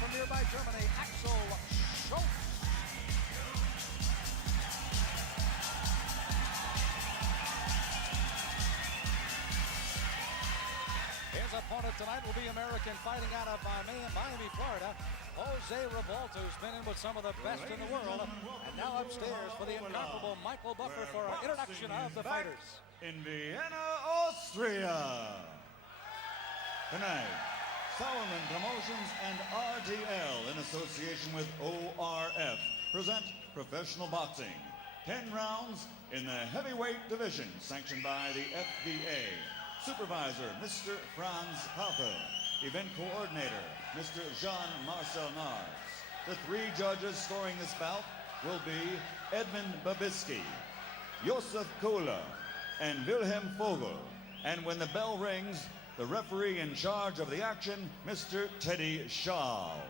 from nearby Germany, Axel Schulz. His opponent tonight will be American, fighting out of Miami, Florida, Jose Ribalta, who's been in with some of the best in the world, and now upstairs for the incomparable Michael Buffer for our introduction of the fighters. In Vienna, Austria. Tonight, Solomon Promotions and RTL, in association with ORF, present professional boxing. 10 rounds in the heavyweight division, sanctioned by the FBA. Supervisor, Mr. Franz Paffer. Event coordinator, Mr. Jean-Marcel Nars. The 3 judges scoring this bout will be Edmund Babisky, Josef Kohler, and Wilhelm Vogel. And when the bell rings, the referee in charge of the action, Mr. Teddy Schall.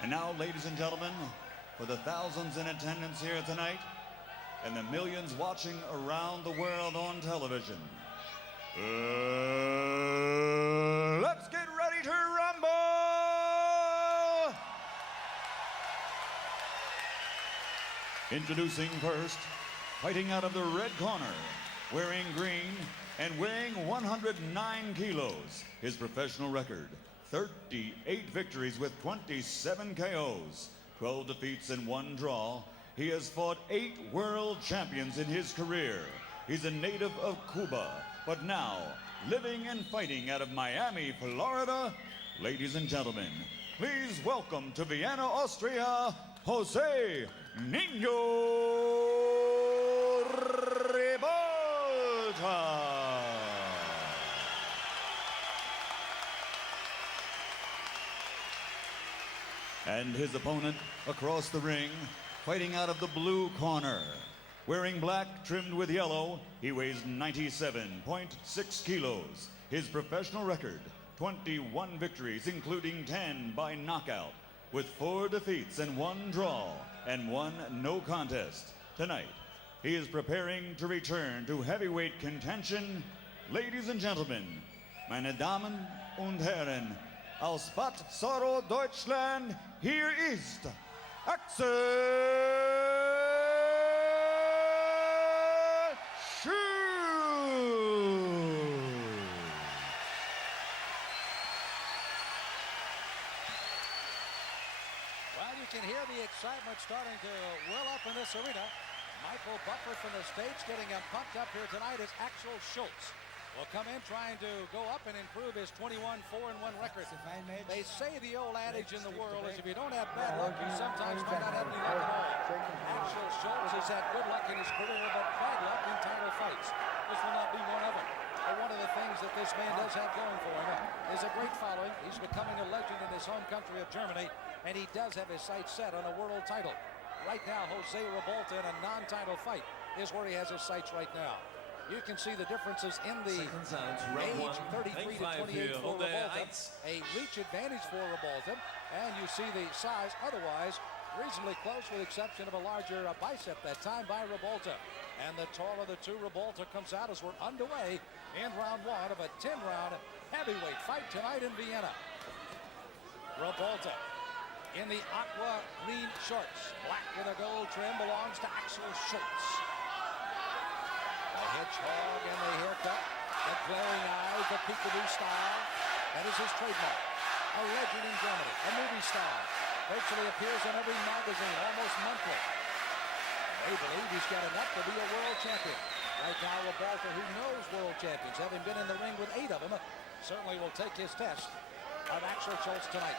And now, ladies and gentlemen, for the thousands in attendance here tonight, and the millions watching around the world on television, let's get ready to rumble! Introducing first, fighting out of the red corner, wearing green and weighing 109 kilos. His professional record, 38 victories with 27 KOs, 12 defeats and 1 draw. He has fought 8 world champions in his career. He's a native of Cuba, but now living and fighting out of Miami, Florida. Ladies and gentlemen, please welcome to Vienna, Austria, Jose Niño Ribalta. And his opponent across the ring, fighting out of the blue corner. Wearing black trimmed with yellow, he weighs 97.6 kilos. His professional record, 21 victories, including 10 by knockout, with 4 defeats and 1 draw and 1 no contest. Tonight, he is preparing to return to heavyweight contention. Ladies and gentlemen, meine Damen und Herren, aus Bad Soro, Deutschland, hier ist Axel Schulz. Well, you can hear the excitement starting to well up in this arena. Michael Buffer from the States getting him pumped up here tonight is Axel Schulz. Will come in trying to go up and improve his 21-4-1 record. They say the old adage in the world is if you don't have bad luck, you sometimes might not have any luck at all. Axel Schulz has had good luck in his career, but bad luck in title fights. This will not be one of them. But one of the things that this man does have going for him is a great following. He's becoming a legend in his home country of Germany, and he does have his sights set on a world title. Right now, Jose Ribalta in a non-title fight is where he has his sights right now. You can see the differences in the age 33 to 28 for Ribalta, a reach advantage for Ribalta, and you see the size otherwise reasonably close with the exception of a larger bicep that time by Ribalta. And the taller of the two, Ribalta, comes out as we're underway in round 1 of a 10-round heavyweight fight tonight in Vienna. Ribalta in the aqua green shorts, black with a gold trim, belongs to Axel Schulz. The hedgehog and the haircut, the glaring eyes, the peekaboo style. That is his trademark. A legend in Germany, a movie star. Virtually appears in every magazine, almost monthly. They believe he's got enough to be a world champion. Right now, Ribalta, who knows world champions, having been in the ring with 8 of them, certainly will take his test of Axel Schulz tonight.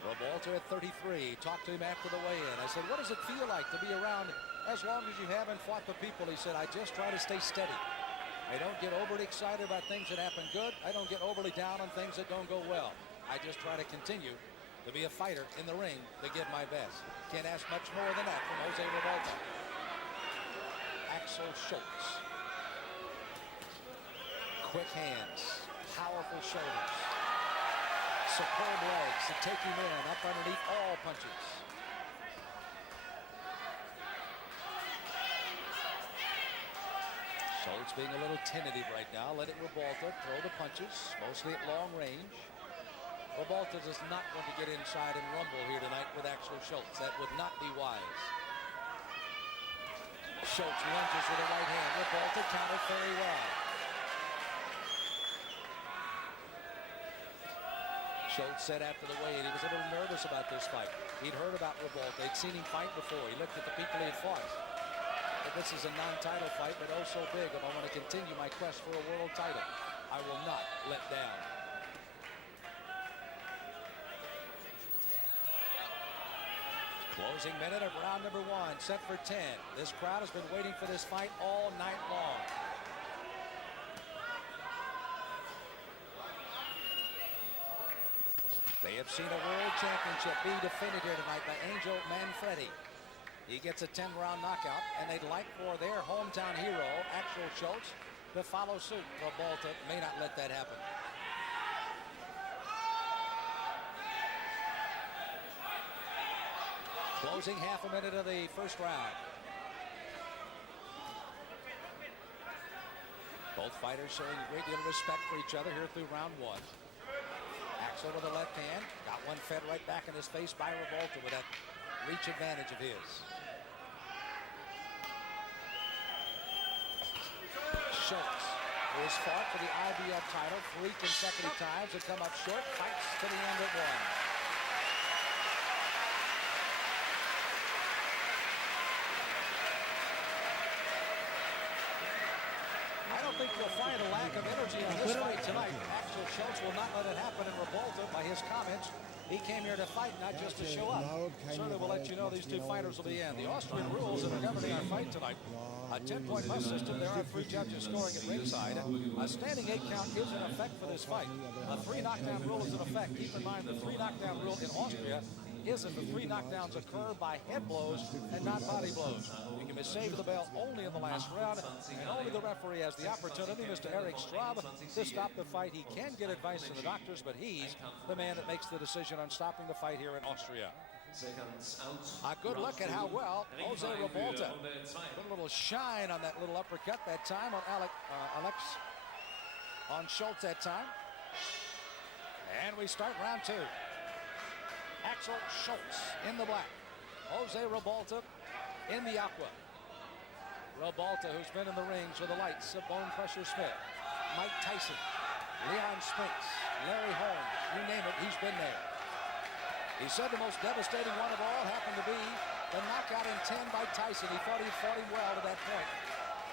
Ribalta at 33. Talked to him after the weigh-in. I said, what does it feel like to be around as long as you haven't fought the people? He said, I just try to stay steady. I don't get overly excited about things that happen good. I don't get overly down on things that don't go well. I just try to continue to be a fighter in the ring to give my best. Can't ask much more than that from Jose Ribalta. Axel Schulz. Quick hands, powerful shoulders. Superb legs to take him in up underneath all punches. Schulz being a little tentative right now, letting Ribalta throw the punches, mostly at long range. Ribalta does not want to get inside and rumble here tonight with Axel Schulz. That would not be wise. Schulz lunges with a right hand. Ribalta countered very well. Schulz said after the weigh-in he was a little nervous about this fight. He'd heard about Ribalta. They'd seen him fight before. He looked at the people he had fought. But this is a non-title fight, but oh so big. If I want to continue my quest for a world title, I will not let down. Closing minute of round number 1, set for 10. This crowd has been waiting for this fight all night long. They have seen a world championship be defended here tonight by Angel Manfredi. He gets a 10-round knockout, and they'd like for their hometown hero, Axel Schulz, to follow suit. Ribalta may not let that happen. Closing half a minute of the first round. Both fighters showing a great deal of respect for each other here through round 1. Axel with the left hand. Got one fed right back in his face by Ribalta with that reach advantage of his. Schulz, who has fought for the IBF title 3 consecutive times and come up short, fights to the end at 1. I don't think you'll find a lack of energy on this fight tonight. Axel Schulz will not let it happen, and Ribalta, by his comments, he came here to fight, not just to show up. Certainly will let you know these two fighters will be in. The Austrian rules that are governing our fight tonight. A 10-point must system. There are 3 judges scoring at ringside. A standing 8 count is in effect for this fight. A 3 knockdown rule is in effect. Keep in mind the 3 knockdown rule in Austria is if the 3 knockdowns occur by head blows and not body blows. You can be saved the bell only in the last round, and only the referee has the opportunity, Mr. Eric Straub, to stop the fight. He can get advice from the doctors, but he's the man that makes the decision on stopping the fight here in Austria. A good look at how well Jose Ribalta put a little shine on that little uppercut that time on on Schulz that time. And we start round 2. Axel Schulz in the black. Jose Ribalta in the aqua. Ribalta, who's been in the rings with the lights of Bone Crusher Smith, Mike Tyson, Leon Spinks, Larry Holmes, you name it, he's been there. He said the most devastating one of all happened to be the knockout in 10 by Tyson. He thought he fought him well to that point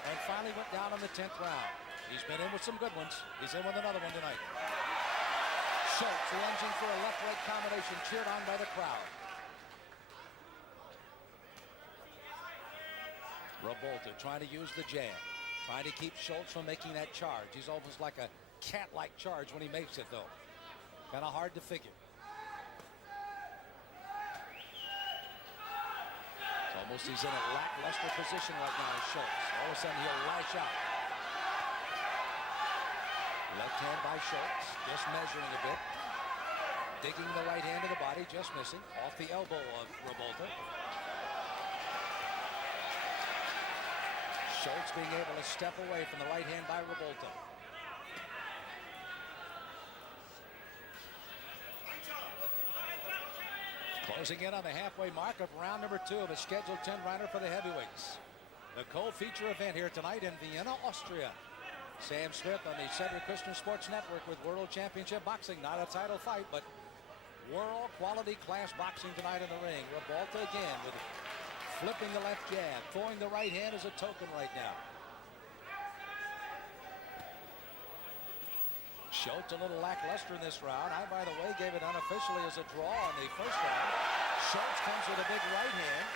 and finally went down on the 10th round. He's been in with some good ones. He's in with another one tonight. Schulz lunging for a left-right combination, cheered on by the crowd. Ribalta trying to use the jab, trying to keep Schulz from making that charge. He's almost like a cat-like charge when he makes it, though. Kind of hard to figure. It's almost he's in a lackluster position right now, Schulz. All of a sudden, he'll lash out. Left hand by Schulz, just measuring a bit. Digging the right hand to the body, just missing. Off the elbow of Ribalta. Schulz being able to step away from the right hand by Ribalta. Closing in on the halfway mark of round number 2 of a scheduled 10-rounder for the heavyweights. The co-feature event here tonight in Vienna, Austria. Sam Smith on the Cedric Christian Sports Network with World Championship Boxing. Not a title fight, but world quality class boxing tonight in the ring. Ribalta again with flipping the left jab, throwing the right hand as a token right now. Schulz a little lackluster in this round. I, by the way, gave it unofficially as a draw in the first round. Schulz comes with a big right hand.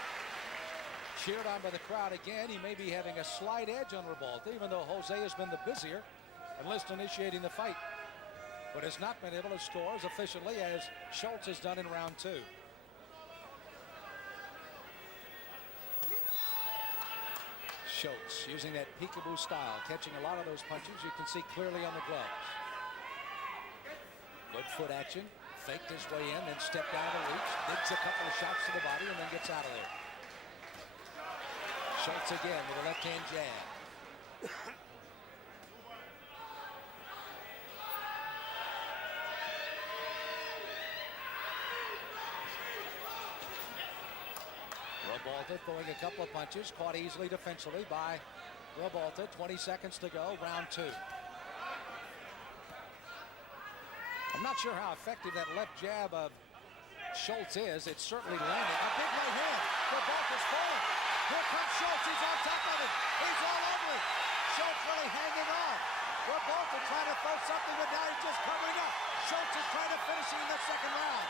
Cheered on by the crowd again. He may be having a slight edge on Ribalta, even though Jose has been the busier and least initiating the fight, but has not been able to score as efficiently as Schulz has done in round 2. Schulz using that peekaboo style, catching a lot of those punches. You can see clearly on the gloves. Good foot action. Faked his way in, then stepped out of the reach. Digs a couple of shots to the body and then gets out of there. Schulz again with a left-hand jab. Ribalta throwing a couple of punches, caught easily defensively by Ribalta. 20 seconds to go, round 2. I'm not sure how effective that left jab of Schulz is. It's certainly landing. A big right hand. Ribalta's falling. Here comes Schulz. He's on top of it. He's all over it. Schulz really hanging on. Ribalta trying to throw something, but now he's just covering up. Schulz is trying to finish in the second round.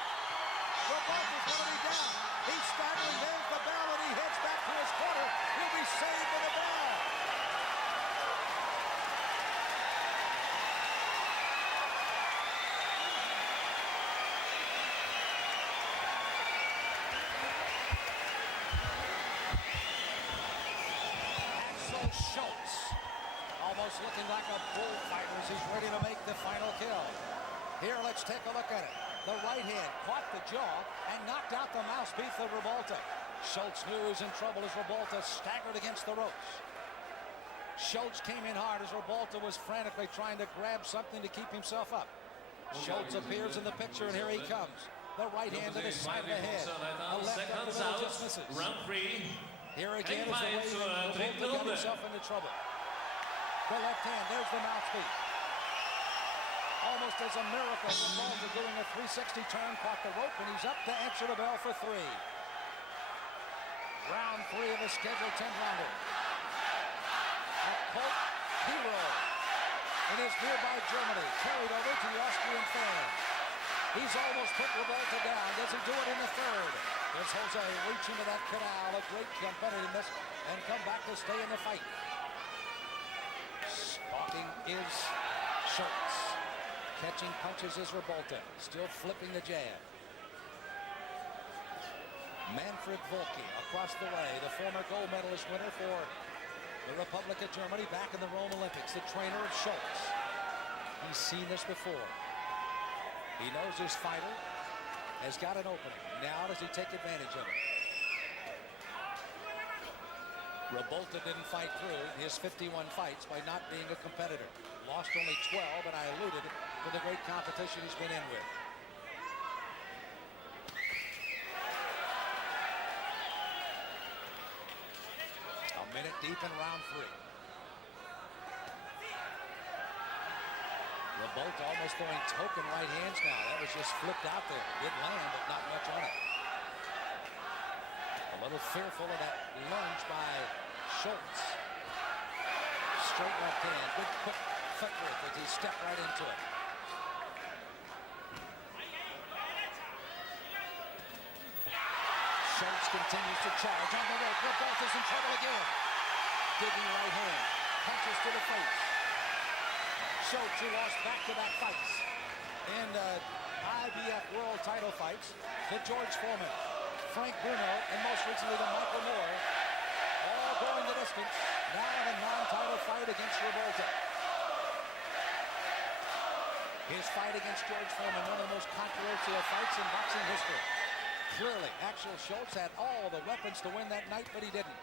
Ribalta's going to be down. He's staggering. There's the bell, and he heads back to his corner. He'll be saved with the bell. Axel Schulz, almost looking like a bullfighter as he's ready to make the final kill. Here, let's take a look at it. The right hand caught the jaw and knocked out the mouthpiece of Ribalta. Schulz knew he was in trouble as Ribalta staggered against the ropes. Schulz came in hard as Ribalta was frantically trying to grab something to keep himself up. Schulz appears in the picture, and here he comes. The right hand to the side of the head. A left up the middle just misses. Round 3. Here again is the way Ribalta got himself into trouble. The left hand, there's the mouthpiece. Almost as a miracle, Ribalta doing a 360 turn, caught the rope, and he's up to answer the bell for 3. Round 3 of the scheduled 10-rounder. A cult hero in his nearby Germany, carried over to the Austrian fans. He's almost put Ribalta down. Does he do it in the third? Does Jose reach into that canal of great competitiveness and come back to stay in the fight? Stalking is Schulz. Catching punches is Ribalta. Still flipping the jab. Manfred Volke across the way, the former gold medalist winner for the Republic of Germany back in the Rome Olympics, the trainer of Schulz. He's seen this before. He knows his fighter has got an opening. Now does he take advantage of it? Ribalta didn't fight through his 51 fights by not being a competitor. Lost only 12, and I alluded to the great competition he's been in with. A minute deep in round 3. Ribalta almost throwing token right hands now. That was just flipped out there. Did land, but not much on it. A little fearful of that lunge by Schulz. Straight left hand. Good quick footwork as he stepped right into it. Schulz continues to charge on the rope. Ribalta's in trouble again. Digging right hand. Punches to the face. Schulz, who lost back-to-back fights in IBF world title fights to George Foreman, Frank Bruno, and most recently to Michael Moore, all going the distance, now in a non-title fight against Ribalta. His fight against George Foreman, one of the most controversial fights in boxing history. Clearly, Axel Schulz had all the weapons to win that night, but he didn't.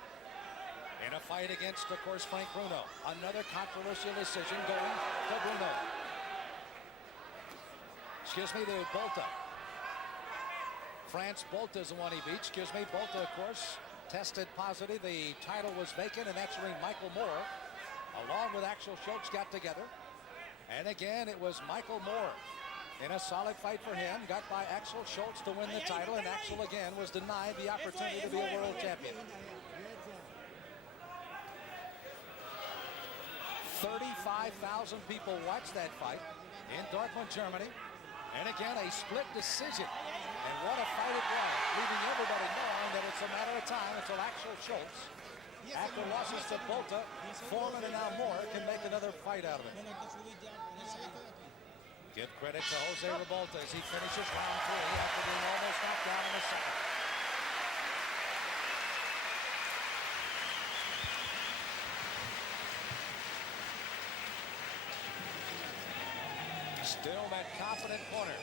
In a fight against, of course, Frank Bruno. Another controversial decision going to Bruno. Excuse me, to Bolta. France Bolta is the one he beat. Excuse me, Bolta, of course, tested positive. The title was vacant, and that's when Michael Moore, along with Axel Schulz, got together. And again, it was Michael Moore in a solid fight for him, got by Axel Schulz to win the title, and Axel again was denied the opportunity to be a world champion. 35,000 people watched that fight in Dortmund, Germany. And again, a split decision. And what a fight it was, leaving everybody knowing that it's a matter of time until Axel Schulz, after losses to Bolta, Foreman, and now Moore, can make another fight out of it. Give credit to Jose Ribalta as he finishes round 3 after being almost knocked down in the second. Still that confident corner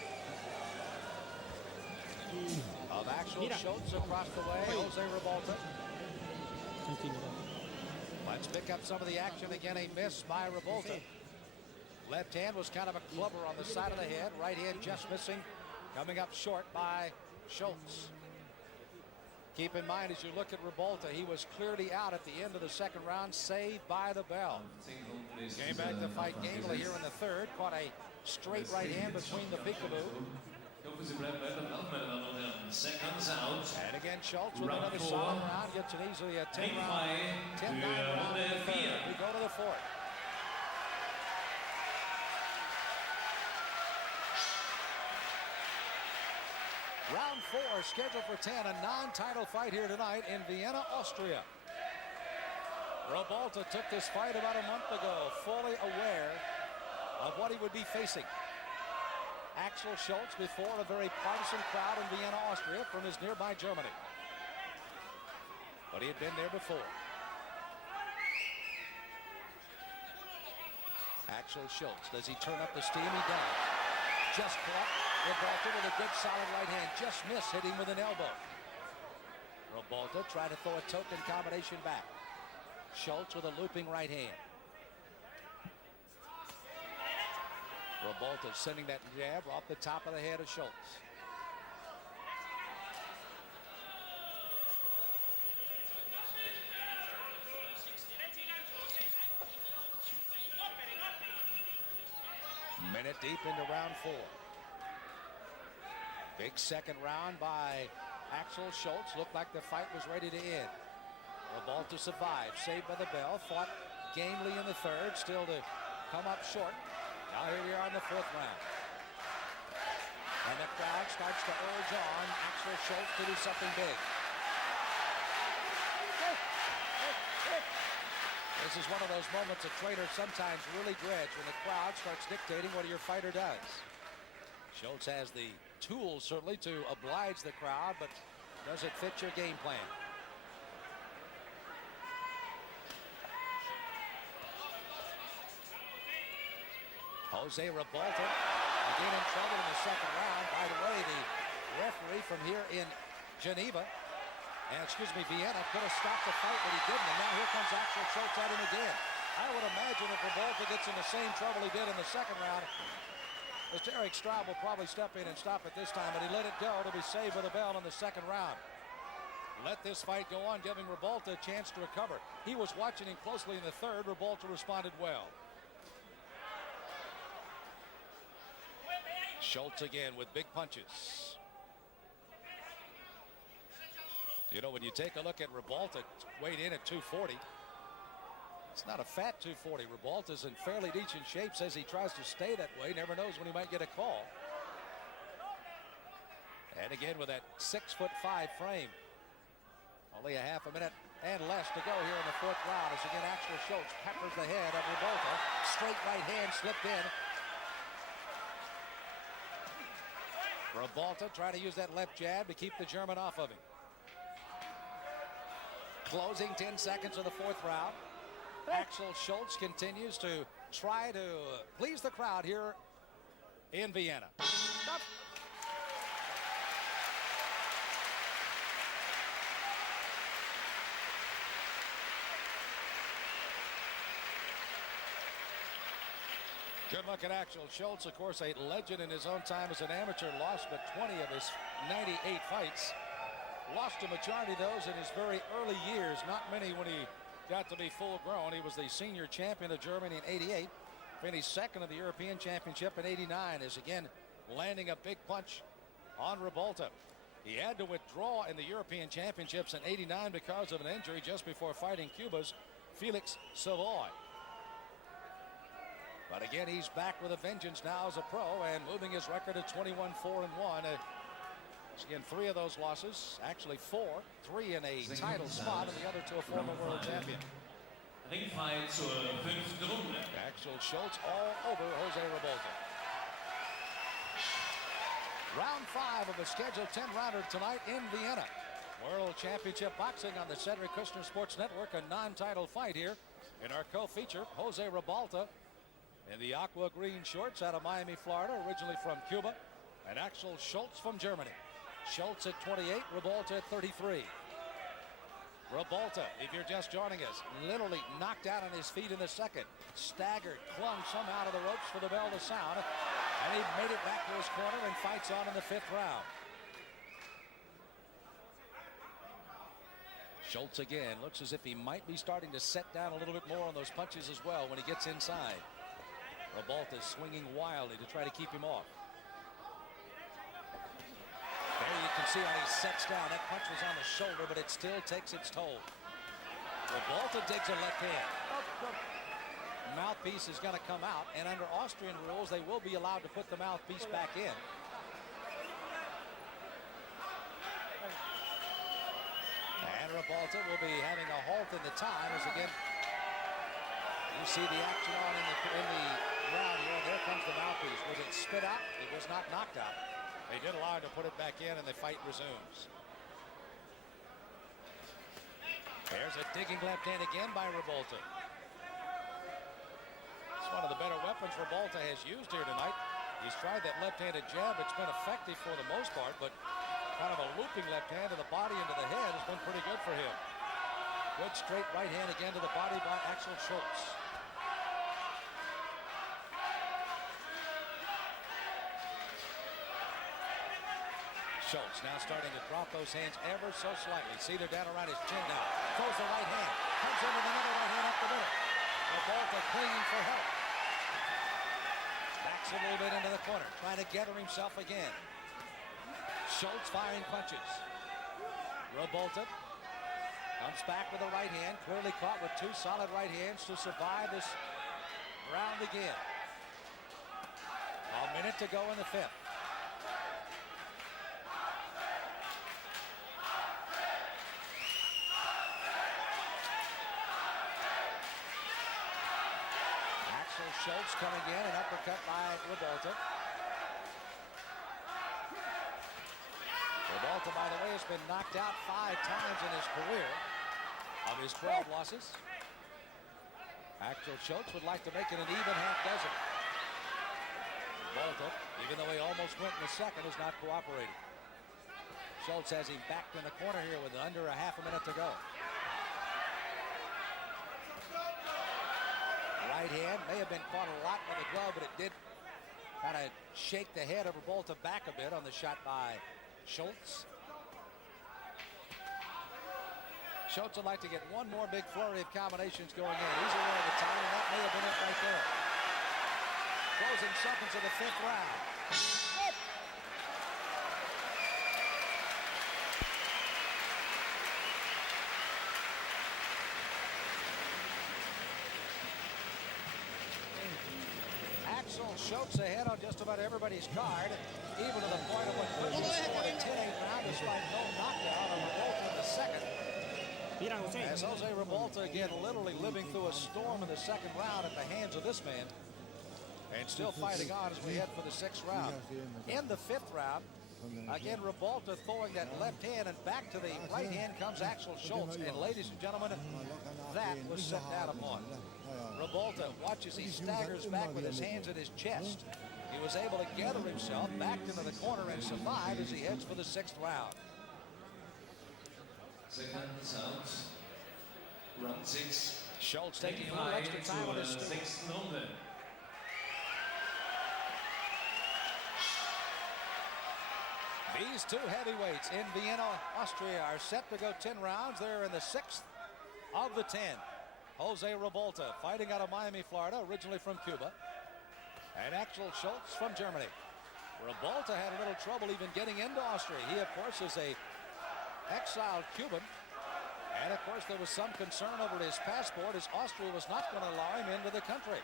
of Axel Schulz across the way, Jose Ribalta. Let's pick up some of the action again. A miss by Ribalta. Left hand was kind of a clubber on the side of the head. Right hand just missing. Coming up short by Schulz. Keep in mind, as you look at Ribalta, he was clearly out at the end of the second round, saved by the bell. Came back to fight gamely here in the third, caught a straight right hand between the peekaboo. And again, Schulz with another solid round, gets it easily a 10-9 round in the third. We go to the fourth. Round 4 scheduled for 10, a non-title fight here tonight in Vienna, Austria. Ribalta took this fight about a month ago, fully aware of what he would be facing. Axel Schulz before a very partisan crowd in Vienna, Austria from his nearby Germany. But he had been there before. Axel Schulz, does he turn up the steam? He does. Just caught. Ribalta with a good solid right hand. Just missed, hitting with an elbow. Ribalta tried to throw a token combination back. Schulz with a looping right hand. Ribalta sending that jab off the top of the head of Schulz. Minute deep into round 4. Big second round by Axel Schulz. Looked like the fight was ready to end. Ribalta survived, saved by the bell, fought gamely in the third, still to come up short. Now here we are in the fourth round. And the crowd starts to urge on Axel Schulz to do something big. This is one of those moments a trainer sometimes really dreads, when the crowd starts dictating what your fighter does. Schulz has the tools certainly to oblige the crowd, but does it fit your game plan? Jose Ribalta again in trouble in the second round. By the way, the referee from here in Vienna could have stopped the fight, but he didn't. And now here comes Axel Schulz at him again. I would imagine if Ribalta gets in the same trouble he did in the second round, Mr. Eric Straub will probably step in and stop it this time, but he let it go to be saved with a bell in the second round. Let this fight go on, giving Ribalta a chance to recover. He was watching him closely in the third. Ribalta responded well. Schulz again with big punches. You know, when you take a look at Ribalta, weighed in at 240. It's not a fat 240. Ribalta's in fairly decent shape, says he tries to stay that way. Never knows when he might get a call. And again with that 6'5" frame. Only a half a minute and less to go here in the fourth round as again Axel Schulz peppers the head of Ribalta. Straight right hand slipped in. Ribalta trying to use that left jab to keep the German off of him. Closing 10 seconds of the fourth round. Axel Schulz continues to try to please the crowd here in Vienna. Good look at Axel Schulz, of course, a legend in his own time as an amateur. Lost but 20 of his 98 fights. Lost a majority of those in his very early years. Not many when he got to be full grown. He was the senior champion of Germany in '88. Finished second of the European Championship in '89. Is again landing a big punch on Ribalta. He had to withdraw in the European Championships in '89 because of an injury just before fighting Cuba's Felix Savoy. But again, he's back with a vengeance now as a pro and moving his record to 21-4-1. Again, 3 of those losses, actually 4, 3 in a title spot, and the other to a former world champion. Axel Schulz all over Jose Ribalta. Round 5 of the scheduled 10-rounder tonight in Vienna. World Championship Boxing on the Cedric Kushner Sports Network, a non-title fight here in our co-feature. Jose Ribalta in the aqua green shorts out of Miami, Florida, originally from Cuba, and Axel Schulz from Germany. Schulz at 28, Ribalta at 33. Ribalta, if you're just joining us, literally knocked out on his feet in the second. Staggered, clung somehow to the ropes for the bell to sound, and he made it back to his corner and fights on in the 5th round. Schulz again looks as if he might be starting to set down a little bit more on those punches as well when he gets inside. Ribalta swinging wildly to try to keep him off. There you can see how he sets down. That punch was on the shoulder, but it still takes its toll. Ribalta digs a left hand. Mouthpiece is going to come out, and under Austrian rules, they will be allowed to put the mouthpiece back in. And Ribalta will be having a halt in the time as again you see the action on in the round here. There comes the mouthpiece. Was it spit out? It was not knocked out. They did allow him to put it back in, and the fight resumes. There's a digging left hand again by Ribalta. It's one of the better weapons Ribalta has used here tonight. He's tried that left-handed jab. It's been effective for the most part, but kind of a looping left hand to the body and to the head has been pretty good for him. Good straight right hand again to the body by Axel Schulz. Schulz now starting to drop those hands ever so slightly. See, they're down around his chin now. Throws the right hand. Comes in with another right hand up the middle. Ribalta clinging for help. Backs a little bit into the corner, trying to gather himself again. Schulz firing punches. Ribalta comes back with a right hand, clearly caught with two solid right hands to survive this round again. A minute to go in the fifth. Axel Schulz coming in, an uppercut by Ribalta. Ribalta, by the way, has been knocked out 5 times in his career of his 12 losses. Axel Schulz would like to make it an even half dozen. Ribalta, even though he almost went in the second, is not cooperating. Schulz has him backed in the corner here with under a half a minute to go. Right hand may have been caught a lot with the glove, but it did kind of shake the head of Ribalta back a bit on the shot by Schulz. Schulz would like to get one more big flurry of combinations going in. He's aware of the time, and that may have been it right there. Closing seconds of the fifth round. Axel Schulz ahead on just about everybody's card, even to the point of what could be scored a 10-8 round despite no knockdown on Ribalta in the second. As Jose Ribalta again literally living through a storm in the second round at the hands of this man, and still fighting on as we head for the sixth round. In the fifth round, again Ribalta throwing that left hand, and back to the right hand comes Axel Schulz. And ladies and gentlemen, that was set down upon. Ribalta, watch as he staggers back with his hands at his chest. He was able to gather himself, backed into the corner, and survive as he heads for the sixth round. Seconds out. Round 6. Schulz taking a little extra time on his stool. Sixth number. These two heavyweights in Vienna, Austria are set to go 10 rounds. They're in the 6th of the 10. Jose Ribalta fighting out of Miami, Florida, originally from Cuba. And Axel Schulz from Germany. Ribalta had a little trouble even getting into Austria. He, of course, is a exiled Cuban. And, of course, there was some concern over his passport as Austria was not going to allow him into the country.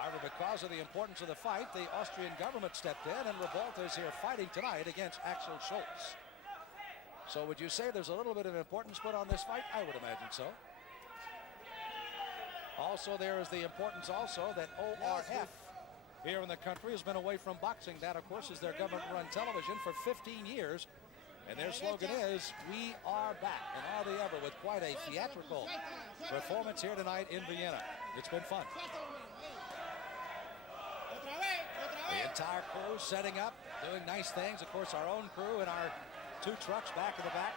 However, because of the importance of the fight, the Austrian government stepped in, and Ribalta is here fighting tonight against Axel Schulz. So would you say there's a little bit of importance put on this fight? I would imagine so. Also, there is the importance also that ORF here in the country has been away from boxing. That, of course, is their government-run television for 15 years. And their slogan is, "We are back," and are they ever, with quite a theatrical performance here tonight in Vienna. It's been fun. The entire crew setting up, doing nice things. Of course, our own crew and our 2 trucks back in the back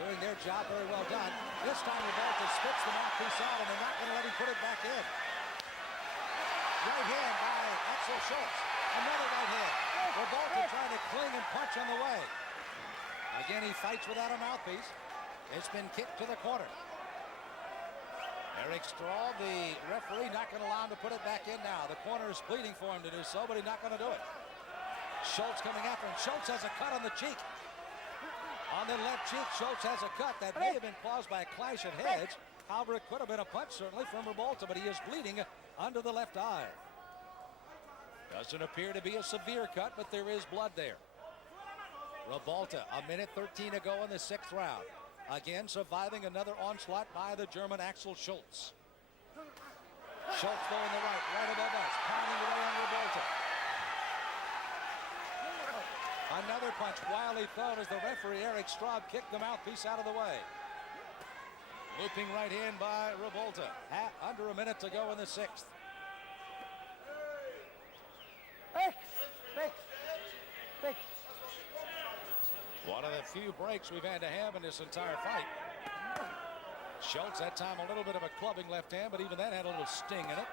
doing their job very well done. This time Ribalta spits the mouthpiece out, and they're not going to let him put it back in. Right hand by Axel Schulz. Another right hand. Ribalta trying to cling and punch on the way. Again, he fights without a mouthpiece. It's been kicked to the corner. Eric Strahl, the referee, not going to allow him to put it back in now. The corner is pleading for him to do so, but he's not going to do it. Schulz coming after him. Schulz has a cut on the cheek. On the left cheek, Schulz has a cut that may have been caused by a clash of heads. However, it could have been a punch, certainly, from Ribalta, but he is bleeding under the left eye. Doesn't appear to be a severe cut, but there is blood there. Ribalta, a minute 13 to go in the 6th round. Again, surviving another onslaught by the German Axel Schulz. Schulz going the right above us, pounding away on Ribalta. Another punch wildly thrown as the referee, Eric Straub, kicked the mouthpiece out of the way. Looping right hand by Ribalta. Under a minute to go in the 6th. One of the few breaks we've had to have in this entire fight. Schulz, that time a little bit of a clubbing left hand, but even that had a little sting in it.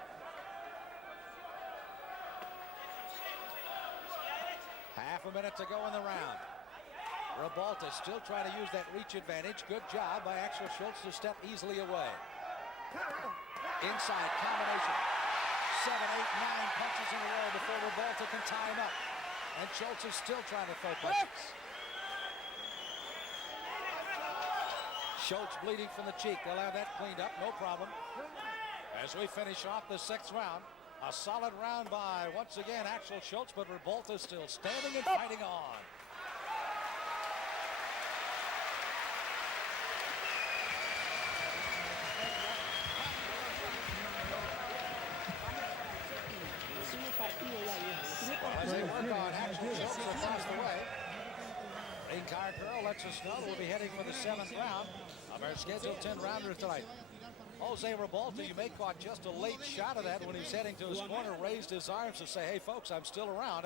Half a minute to go in the round. Ribalta still trying to use that reach advantage. Good job by Axel Schulz to step easily away. Inside combination. 7, 8, 9 punches in a row before Ribalta can tie him up. And Schulz is still trying to throw punches. Schulz bleeding from the cheek. They'll have that cleaned up, no problem. As we finish off the 6th round, a solid round by, once again, Axel Schulz, but Ribalta still standing and fighting on. As they work on Axel Schulz across the way, Ring Card Girl lets us know we'll be heading for the 7th round of our scheduled 10-rounder tonight. Jose Ribalta, you may caught just a late shot of that when he's heading to his corner, raised his arms to say, hey, folks, I'm still around.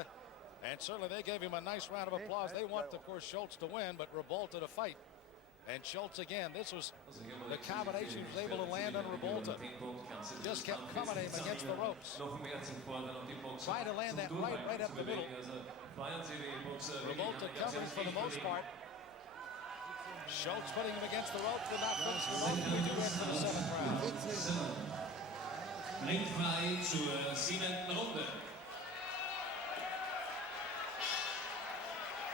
And certainly they gave him a nice round of applause. They want, of course, Schulz to win, but Ribalta to fight. And Schulz, again, this was the combination he was able to land on Ribalta. Just kept coming at him against the ropes. Trying to land that right up the middle. Ribalta covering for the most part. Schulz putting him against the rope, did not finish the rope. We do in for the 7th round. Ringfrei zur 7. Runde.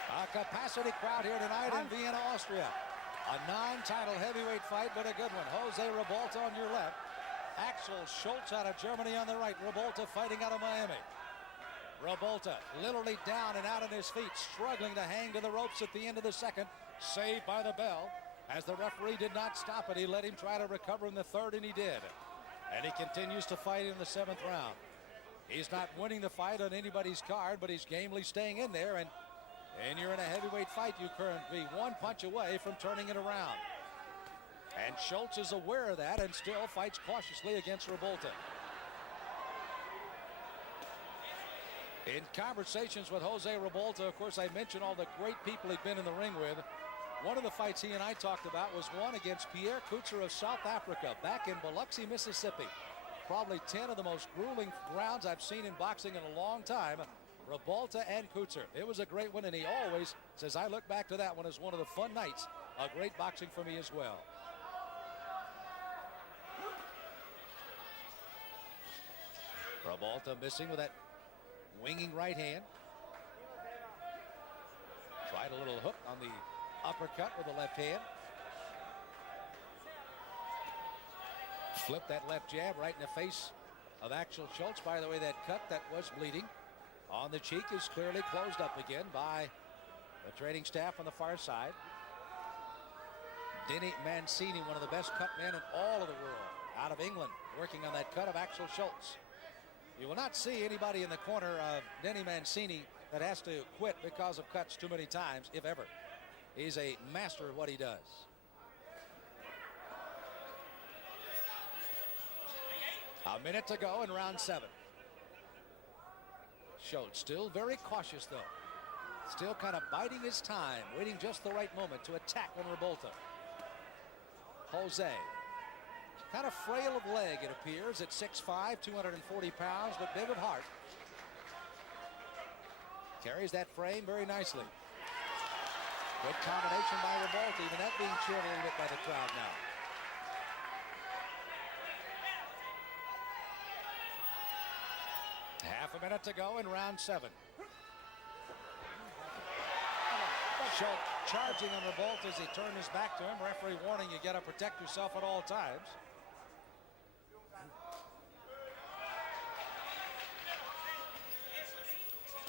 A capacity crowd here tonight in Vienna, Austria. A non-title heavyweight fight, but a good one. Jose Ribalta on your left. Axel Schulz out of Germany on the right. Ribalta fighting out of Miami. Ribalta literally down and out on his feet, struggling to hang to the ropes at the end of the 2nd. Saved by the bell. As the referee did not stop it, he let him try to recover in the 3rd, and he did. And he continues to fight in the 7th round. He's not winning the fight on anybody's card, but he's gamely staying in there. And you're in a heavyweight fight. You can be one punch away from turning it around. And Schulz is aware of that and still fights cautiously against Ribalta. In conversations with Jose Ribalta, of course, I mentioned all the great people he'd been in the ring with. One of the fights he and I talked about was one against Pierre Coutzer of South Africa back in Biloxi, Mississippi. Probably 10 of the most grueling rounds I've seen in boxing in a long time. Ribalta and Coutzer. It was a great one, and he always says, I look back to that one as one of the fun nights of great boxing for me as well. Ribalta missing with that winging right hand. Tried a little hook on the uppercut with the left hand. Flipped that left jab right in the face of Axel Schulz. By the way, that cut that was bleeding on the cheek is clearly closed up again by the training staff on the far side. Denny Mancini, one of the best cut men in all of the world, out of England, working on that cut of Axel Schulz. You will not see anybody in the corner of Denny Mancini that has to quit because of cuts too many times, if ever. He's a master of what he does. A minute to go in round 7. Schulz still very cautious, though. Still kind of biding his time, waiting just the right moment to attack on Ribalta. Jose, kind of frail of leg, it appears, at 6'5", 240 pounds, but big of heart. Carries that frame very nicely. Good combination by Ribalta, even that being cheered a little bit by the crowd now. Half a minute to go in round 7. Schulz charging on Ribalta as he turned his back to him. Referee warning you got to protect yourself at all times.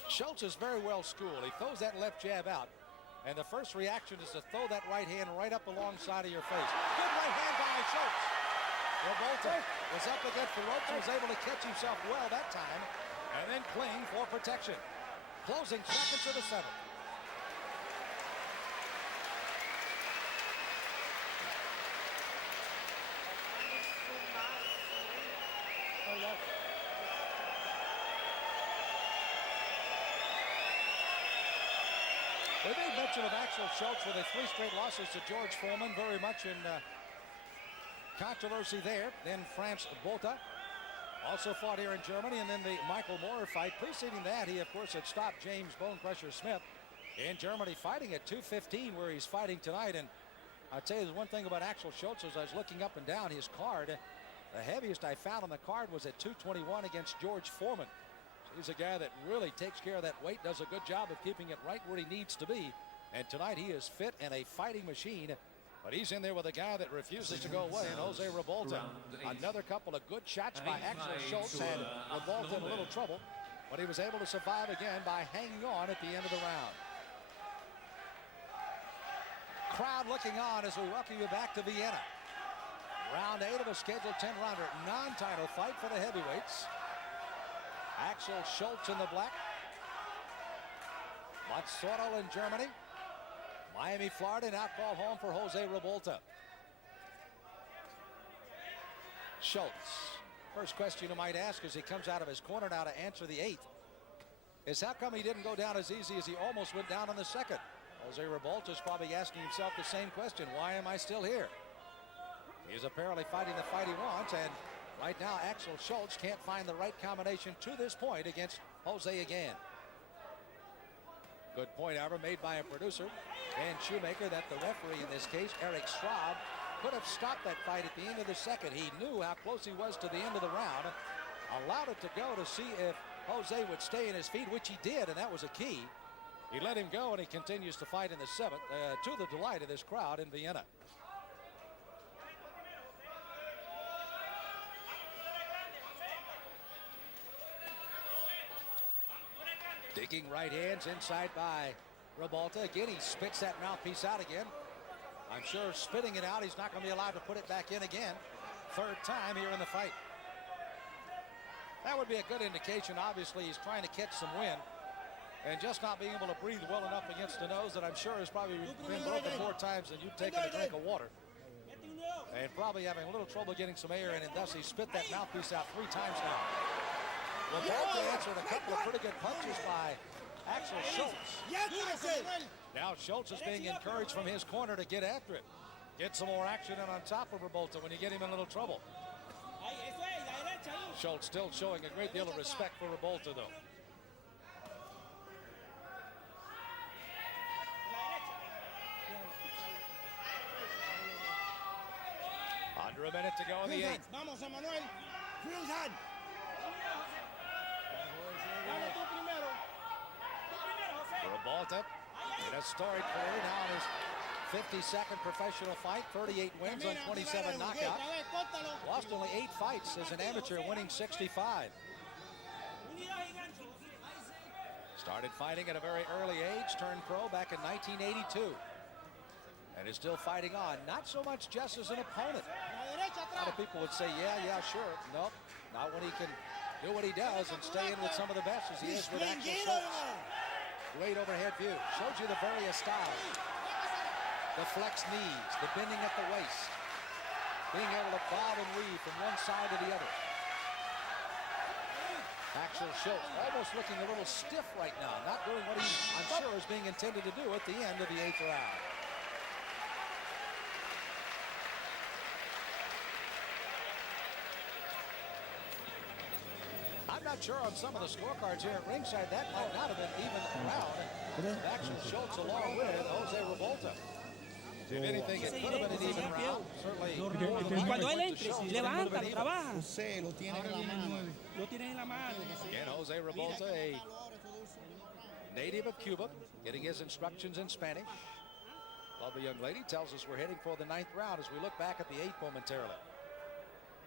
Schulz is very well schooled. He throws that left jab out, and the first reaction is to throw that right hand right up alongside of your face. Good right hand by Schulz. Ribalta was up against the ropes, was able to catch himself well that time, and then cling for protection. Closing seconds of the 7th. We made mention of Axel Schulz with the 3 straight losses to George Foreman, very much in controversy there. Then France Ribalta also fought here in Germany, and then the Michael Moorer fight. Preceding that, he of course had stopped James Bone Crusher Smith in Germany, fighting at 215 where he's fighting tonight. And I'll tell you, there's one thing about Axel Schulz. As I was looking up and down his card, the heaviest I found on the card was at 221 against George Foreman. He's a guy that really takes care of that weight, does a good job of keeping it right where he needs to be. And tonight he is fit and a fighting machine. But he's in there with a guy that refuses to go away, and Jose Ribalta. Another couple of good shots by Axel Schulz had Ribalta in a little trouble, but he was able to survive again by hanging on at the end of the round. Crowd looking on as we welcome you back to Vienna. Round 8 of a scheduled 10-rounder, non-title fight for the heavyweights. Axel Schulz in the black. Mazzotto in Germany. Miami, Florida, now called home for Jose Ribalta. Schulz. First question you might ask as he comes out of his corner now to answer the 8th is how come he didn't go down as easy as he almost went down on the 2nd? Jose Ribalta is probably asking himself the same question. Why am I still here? He's apparently fighting the fight he wants, and right now Axel Schulz can't find the right combination to this point against Jose again. Good point, however, made by a producer and Shoemaker that the referee in this case, Eric Schwab, could have stopped that fight at the end of the 2nd. He knew how close he was to the end of the round, allowed it to go to see if Jose would stay in his feet, which he did, and that was a key. He let him go, and he continues to fight in the 7th, to the delight of this crowd in Vienna. Digging right hands inside by Ribalta. Again, he spits that mouthpiece out again. I'm sure spitting it out, he's not going to be allowed to put it back in again. 3rd time here in the fight. That would be a good indication. Obviously, he's trying to catch some wind and just not being able to breathe well enough against the nose that I'm sure has probably been broken 4 times than you've taken a drink of water. And probably having a little trouble getting some air in, and thus he spit that mouthpiece out 3 times now. Ribalta answered a couple of pretty good punches by Axel Schulz. Now Schulz is being encouraged from his corner to get after it. Get some more action in on top of Ribalta when you get him in a little trouble. Schulz still showing a great deal of respect for Ribalta, though. Under a minute to go in the 8th. Ribalta in a storied career now in his 52nd professional fight, 38 wins on 27 knockouts. Lost only 8 fights as an amateur, winning 65. Started fighting at a very early age, turned pro back in 1982. And is still fighting on, not so much just as an opponent. A lot of people would say, yeah, sure. Nope, not when he can do what he does and stay in with some of the best as he is with Axel Schulz. Great overhead view. Shows you the various styles. The flex knees, the bending at the waist. Being able to bob and weave from one side to the other. Axel Schulz almost looking a little stiff right now. Not doing what he, I'm sure, is being intended to do at the end of the 8th round. I'm not sure on some of the scorecards here at ringside that might not have been even round with Axel Schulz along with Jose Ribalta. If anything, it could have been an even round. Certainly. Cuando él entre, levanta, lo trabaja. Again, Jose Ribalta, a native of Cuba, getting his instructions in Spanish. Lovely young lady tells us we're heading for the 9th round as we look back at the 8th momentarily.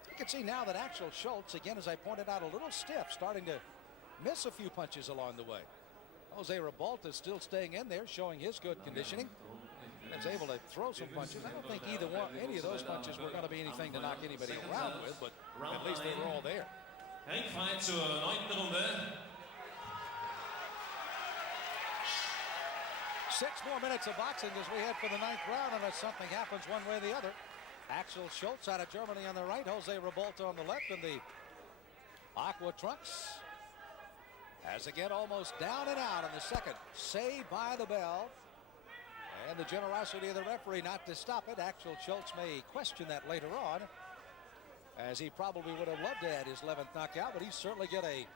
You can see now that Axel Schulz, again, as I pointed out, a little stiff, starting to miss a few punches along the way. Jose Ribalta still staying in there, showing his good conditioning. And is able to throw some punches. I don't think any of those punches were going to be anything to knock anybody around with, but at least they were all there. Henk fight zur 9. Runde. 6 more minutes of boxing as we head for the 9th round, unless something happens one way or the other. Axel Schulz out of Germany on the right, Jose Ribalta on the left in the aqua trunks. As again, almost down and out in the second. Saved by the bell. And the generosity of the referee not to stop it. Axel Schulz may question that later on, as he probably would have loved to add his 11th knockout, but he certainly get a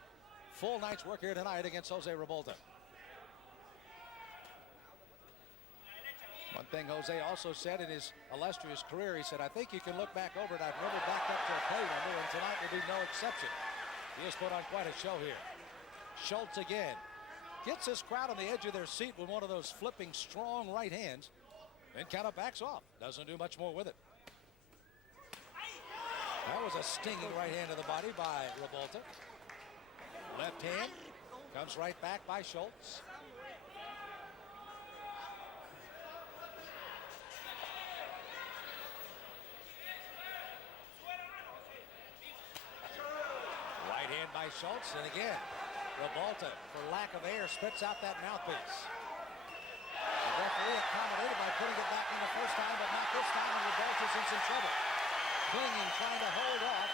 full night's work here tonight against Jose Ribalta. One thing Jose also said in his illustrious career, he said, I think you can look back over it. I've never backed up to a pay window, and tonight will be no exception. He has put on quite a show here. Schulz again. Gets this crowd on the edge of their seat with one of those flipping strong right hands. Then kind of backs off. Doesn't do much more with it. That was a stinging right hand to the body by Ribalta. Left hand comes right back by Schulz. Right hand by Schulz, and again, Ribalta, for lack of air, spits out that mouthpiece. The referee accommodated by putting it back in the first time, but not this time, and Ribalta's in some trouble. Clinging, trying to hold off.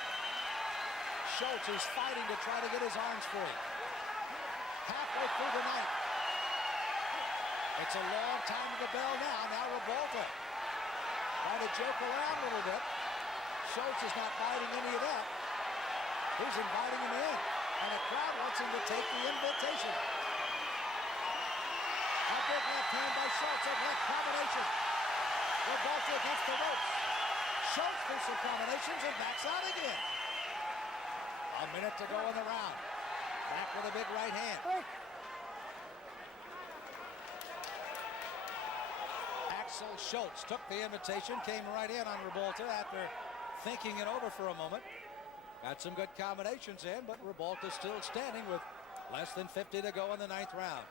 Schulz is fighting to try to get his arms free. Halfway through the night. It's a long time to the bell now. Now Ribalta trying to joke around a little bit. Schulz is not biting any of that. He's inviting him in. And the crowd wants him to take the invitation. A big left hand by Schulz, a left combination. Ribalta against the ropes. Schulz through some combinations and backs out again. A minute to go in the round. Back with a big right hand. Axel Schulz took the invitation, came right in on Ribalta after thinking it over for a moment. Got some good combinations in, but Ribalta still standing with less than 50 to go in the 9th round.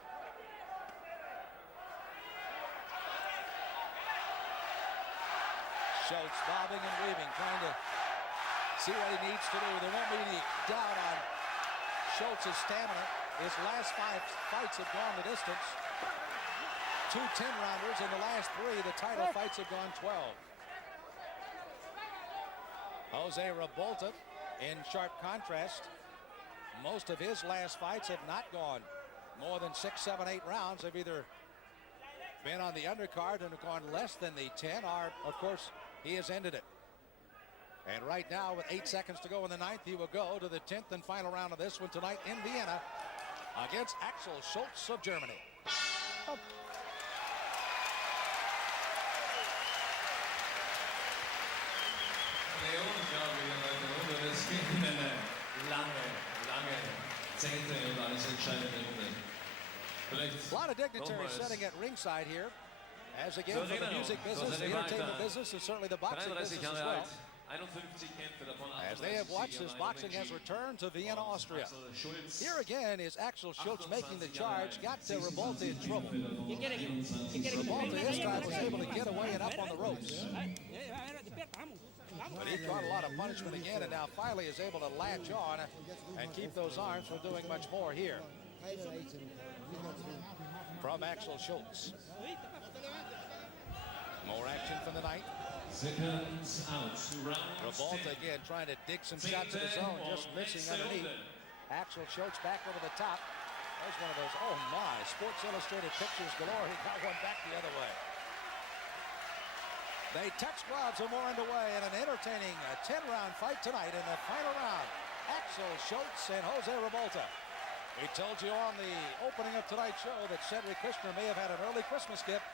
Schulz bobbing and weaving, trying to see what he needs to do. There won't be any doubt on Schulz's stamina. His last 5 fights have gone the distance. 2 10-rounders in the last 3. The title fights have gone 12. Jose Ribalta, in sharp contrast, most of his last fights have not gone more than 6, 7, 8 rounds. They've either been on the undercard and have gone less than the 10, or, of course, he has ended it. And right now, with 8 seconds to go in the 9th, he will go to the 10th and final round of this one tonight in Vienna against Axel Schulz of Germany. A lot of dignitaries sitting at ringside here, as again for the music business, the entertainment business, and certainly the boxing business as well. As they have watched as boxing has returned to Vienna, Austria. Here again is Axel Schulz making the charge, got Ribalta in trouble. Ribalta this time was able to get away and up on the ropes. But he caught a lot of punishment again, and now finally is able to latch on and keep those arms from doing much more here. From Axel Schulz. More action from the night. Seconds out. Ribalta again trying to dig some shots of his own, just missing underneath. Axel Schulz back over the top. That was one of those, oh my, Sports Illustrated pictures galore. He got one back the other way. They touch gloves and more underway in an entertaining 10-round fight tonight in the final round Axel Schulz and Jose Ribalta. We told you on the opening of tonight's show that Cedric Kushner may have had an early Christmas gift.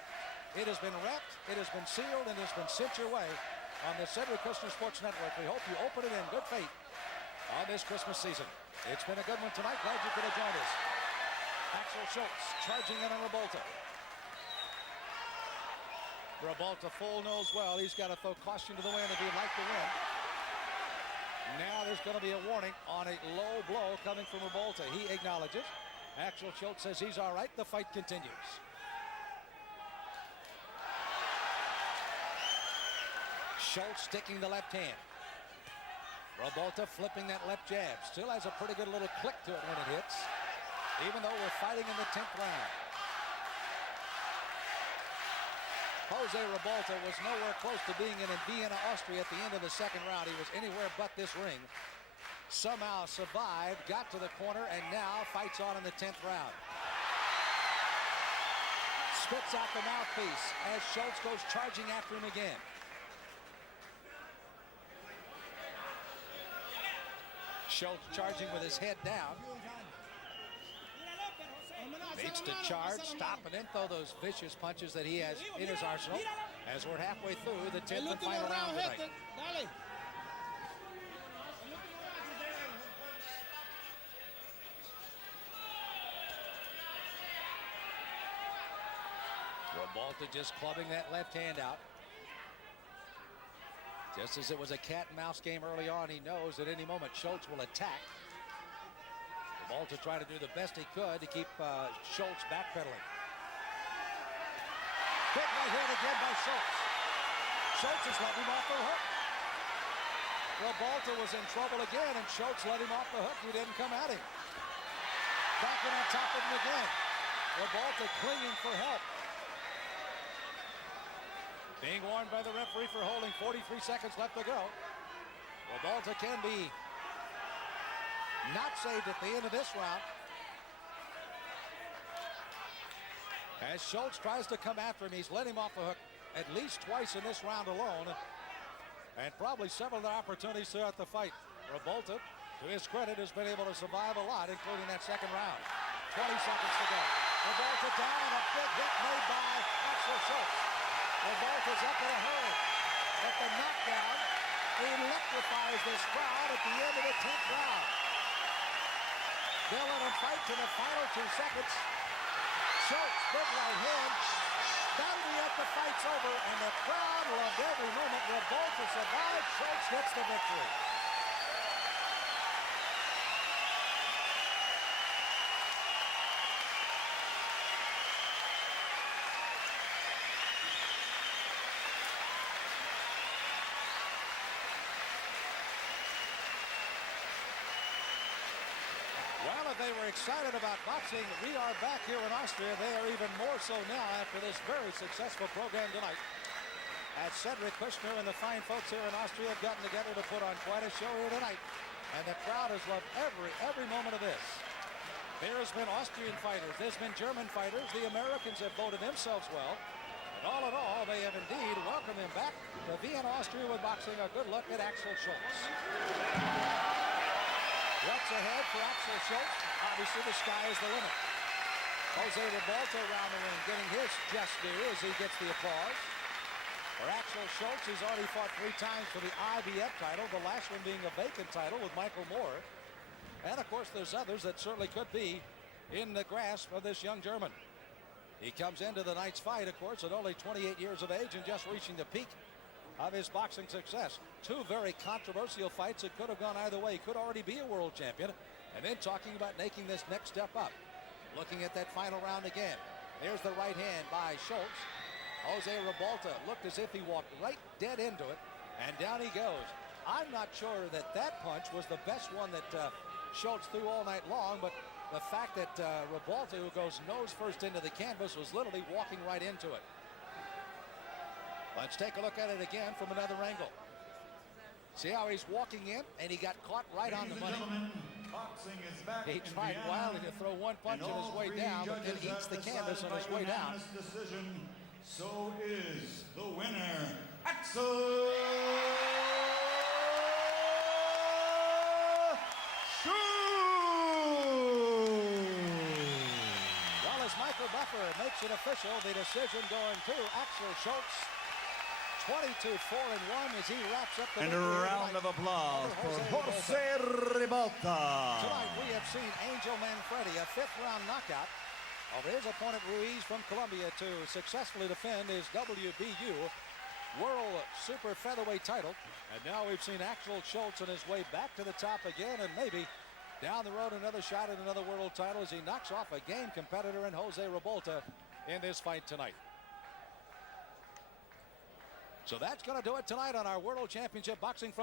It has been wrapped, it has been sealed, and it has been sent your way on the Cedric Kushner Sports Network. We hope you open it in good faith on this Christmas season. It's been a good one tonight. Glad you could have joined us. Axel Schulz charging in on Ribalta. Ribalta full knows well he's got to throw caution to the wind if he'd like to win. Now there's going to be a warning on a low blow coming from Ribalta. He acknowledges. Axel Schulz says he's all right. The fight continues. Schulz sticking the left hand. Ribalta flipping that left jab. Still has a pretty good little click to it when it hits, even though we're fighting in the 10th round. Jose Ribalta was nowhere close to being in Vienna, Austria at the end of the second round. He was anywhere but this ring. Somehow survived, got to the corner, and now fights on in the 10th round. Spits out the mouthpiece as Schulz goes charging after him again. Schulz charging with his head down. Needs to charge, stop, and then throw those vicious punches that he has in his arsenal as we're halfway through the 10th and final round tonight. Ribalta just clubbing that left hand out. Just as it was a cat and mouse game early on, he knows at any moment Schulz will attack. Ribalta tried to do the best he could to keep Schulz backpedaling. Big right hand again by Schulz. Schulz has let him off the hook. Ribalta was in trouble again, and Schulz let him off the hook. He didn't come at him. Backing on top of him again. Ribalta clinging for help. Being warned by the referee for holding. 43 seconds left to go. Ribalta can be not saved at the end of this round. As Schulz tries to come after him, he's let him off the hook at least twice in this round alone, and probably several other opportunities throughout the fight. Ribalta, to his credit, has been able to survive a lot, including that second round. 20 seconds to go. Ribalta down, and a big hit made by Axel Schulz. Ribalta's up in a hurry, but the knockdown electrifies this crowd at the end of the 10th round. They'll let him fight to the final 2 seconds. Schulz, big right hand. That'll be it, the fight's over, and the crowd loved every moment. Ribalta survived. Schulz gets the victory. Well, if they were excited about boxing, we are back here in Austria. They are even more so now after this very successful program tonight. As Cedric Kushner and the fine folks here in Austria have gotten together to put on quite a show here tonight. And the crowd has loved every moment of this. There has been Austrian fighters. There's been German fighters. The Americans have voted themselves well. And all in all, they have indeed welcomed him back to Vienna, Austria with boxing. A good look at Axel Schulz. What's ahead for Axel Schulz? Obviously, the sky is the limit. Jose Ribalta around the ring getting his just due as he gets the applause. For Axel Schulz, he's already fought 3 times for the IBF title, the last one being a vacant title with Michael Moore. And, of course, there's others that certainly could be in the grasp of this young German. He comes into the night's fight, of course, at only 28 years of age and just reaching the peak of his boxing success. 2 very controversial fights that could have gone either way. He could already be a world champion. And then talking about making this next step up. Looking at that final round again. There's the right hand by Schulz. Jose Ribalta looked as if he walked right dead into it. And down he goes. I'm not sure that that punch was the best one that Schulz threw all night long. But the fact that Ribalta, who goes nose first into the canvas, was literally walking right into it. Let's take a look at it again from another angle. See how he's walking in, and he got caught right on the money. He tried wildly to throw one punch on his way down, but then eats the canvas on his way down. Decision. So is the winner, Axel it's an official. The decision going to Axel Schulz. 22-4-1 as he wraps up the And a round of applause for Jose Ribalta. Tonight we have seen Angel Manfredi, a fifth-round knockout of his opponent Ruiz from Colombia, to successfully defend his WBU World Super Featherweight title. And now we've seen Axel Schulz on his way back to the top again, and maybe down the road another shot at another world title as he knocks off a game competitor in Jose Ribalta in this fight tonight. So that's going to do it tonight on our World Championship Boxing.